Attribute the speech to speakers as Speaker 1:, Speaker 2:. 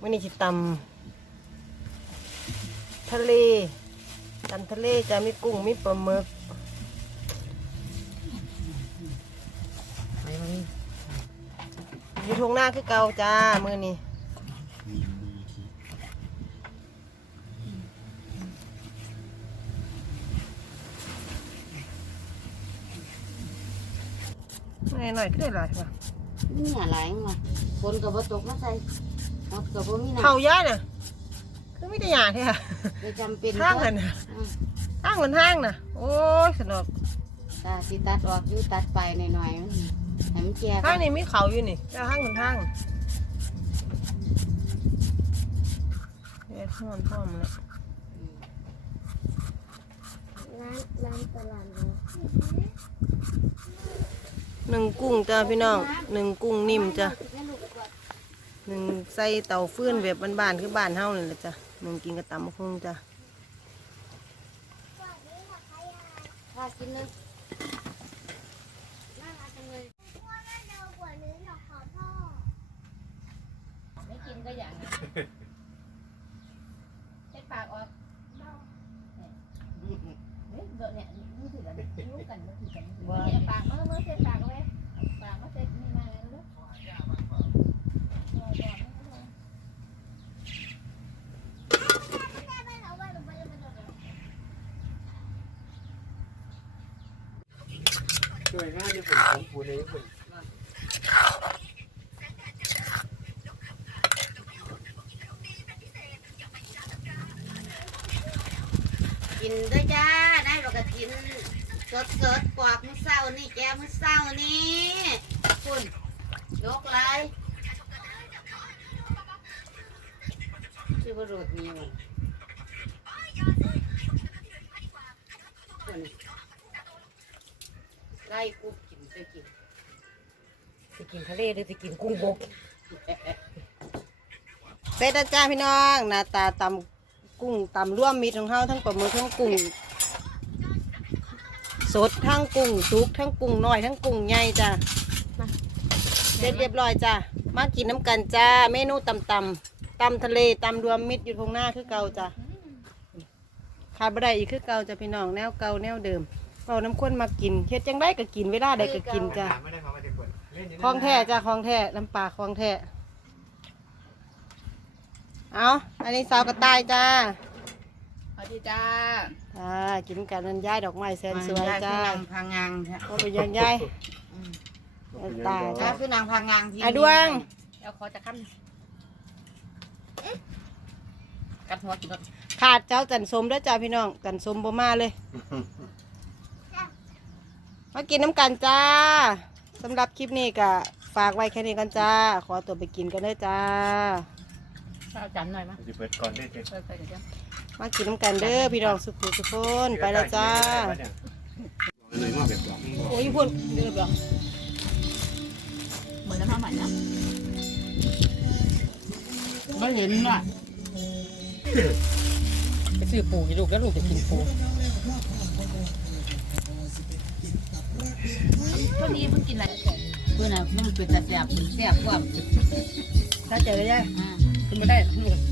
Speaker 1: มื่อนี้สิตำทะเลตำทะเลจะมีกุ้งมีปลาหมึก
Speaker 2: ไปมัน
Speaker 1: อยู่ทงหน้าคือเก่าจ้ามื่อนี้หน่อยๆก็ได้หลายว่ะ
Speaker 2: นี่อะไรมาคนกับบ่ตกมาใส่ เอากับบ่มีน้ำ
Speaker 1: เข่าย้ายน่ะ คือไม่ได้หยาดค่ะ
Speaker 2: เลยจำเป็น
Speaker 1: ทางกันน่ะ
Speaker 2: อืม
Speaker 1: ทางมันทางน่ะ โอ้ยสนุก
Speaker 2: ตาสิตัดออกอยู่ตัดไปหน่อยๆมันให้มันแก่
Speaker 1: ทางนี้มีเขาอยู่นี่แล้วทางมันทางเอ็ดนอนพ่อมแล้ว
Speaker 3: ร้านร้านตลาดนะ
Speaker 1: หนึ่งกุ้งจ้าพี่น้องหนึ่งกุ้งนิ่มจ้ะ หนึ่งใส่เตาฟืนแบบบ้านๆคือบ้านเฮาเลยละจ้ะหนึ่งกินกระตำมะคุงจ้ะ
Speaker 2: พากินเลย
Speaker 3: น่ารักจังเลยว่าแม่เดากว่านี้หรอกค่ะพ่อ
Speaker 2: ไม่กินก็อย่างนั้นเช็ดปากออกเฮ้ยเดี๋ยวเนี่ยนี่คือกันรู้กันก็คือกันเช็ดปากเมื่อเมื่อเช็ดปากเลยปากมาเช็ดนี่มาเลยลูก
Speaker 3: แม่ไปเอาไว้หนูไปเลยไปเลย
Speaker 4: ช่วยงานญี่ปุ่นของปูในญี่ปุ่น
Speaker 2: กินด้วยจ้า ได้เราก็กินสดสดๆกวากมือเช้านี่แกมือเช้านี่คุณยกเลยชื่อว่าโรดมีวะคุณ ไล่กูกินไปกิน
Speaker 1: จะกินทะเลหรือจะกินกุ้งบกเสร็จแล้วจ้าพี่น้องหน้าตาตำกุ้งตำร่วมมิตรของเฮาทั้งปลาหมึกทั้งกุ้งสดทั้งกุ้งสุกทั้งกุ้งน้อยทั้งกุ้งใหญ่จ้ะมาเสร็จเรียบร้อยจ้ะมากินน้ำกันจ้าเมนูตำตำตำทะเลตำรวมมิตรอยู่ตรงหน้าคือเก่าจ้ะขาดบ่ได้อีกคือเก่าจ้ะพี่น้องแนวเก่าแนวเดิม เอาน้ำข้นมากินเฮ็ดจังได้ก็กินเวลาใดก็กินจ้ะ
Speaker 4: ไม่ได้เขามาจากคนเล่นอยู่
Speaker 1: คลองแท้จ้ะคลองแท้น้ำปลาคลองแท้เอาอันนี้สาวกระต่ายจ้า
Speaker 2: สวัสดีจ้า
Speaker 1: จ้ากินกันนันย้ายดอกไม้แสนสวยจ้า
Speaker 2: คือนางพังงางจ้ะ
Speaker 1: ก็เป็นยังย้ายตาย
Speaker 2: จ้า
Speaker 1: จ้า
Speaker 2: คือนางพังงางพี่
Speaker 1: อะดวง
Speaker 2: เดี๋ยวขอจะขั้นกัดหัวกินรถ
Speaker 1: ขาดเจ้าจันสมด้วยจ้าพี่น้องจันสมบ่มาเลย มากินน้ำกันจ้าสำหรับคลิปนี้ก็ฝากไว้แค่นี้กันจ้า ขอตัวไปกินกันเลยจ้า
Speaker 2: เอาจันหน่อยมั้ย
Speaker 4: จะเปิดก่อนได้เจ๊
Speaker 2: เปิดไปเดี๋ยว
Speaker 1: มากินน้ำกันเด้อพี่น้องสุขุสุขคนไปแล้วจ้า
Speaker 4: หน่อยมากแบบ
Speaker 1: โอ้ยพุ่นเดือบ
Speaker 2: เหมือนน้ำผ้าใหม่นะไม่เห็นว่ะ
Speaker 1: ไปซื้อปูให้ลูกแล้วลูกจะกินปู
Speaker 2: ตัวนี้เพิ่งกินอะไรเพื่อนน่ะมันเป็นแต่แสบแสบกว่า
Speaker 1: ถ้าเจอได้
Speaker 2: อ่า
Speaker 1: กินไม่ได้
Speaker 2: เ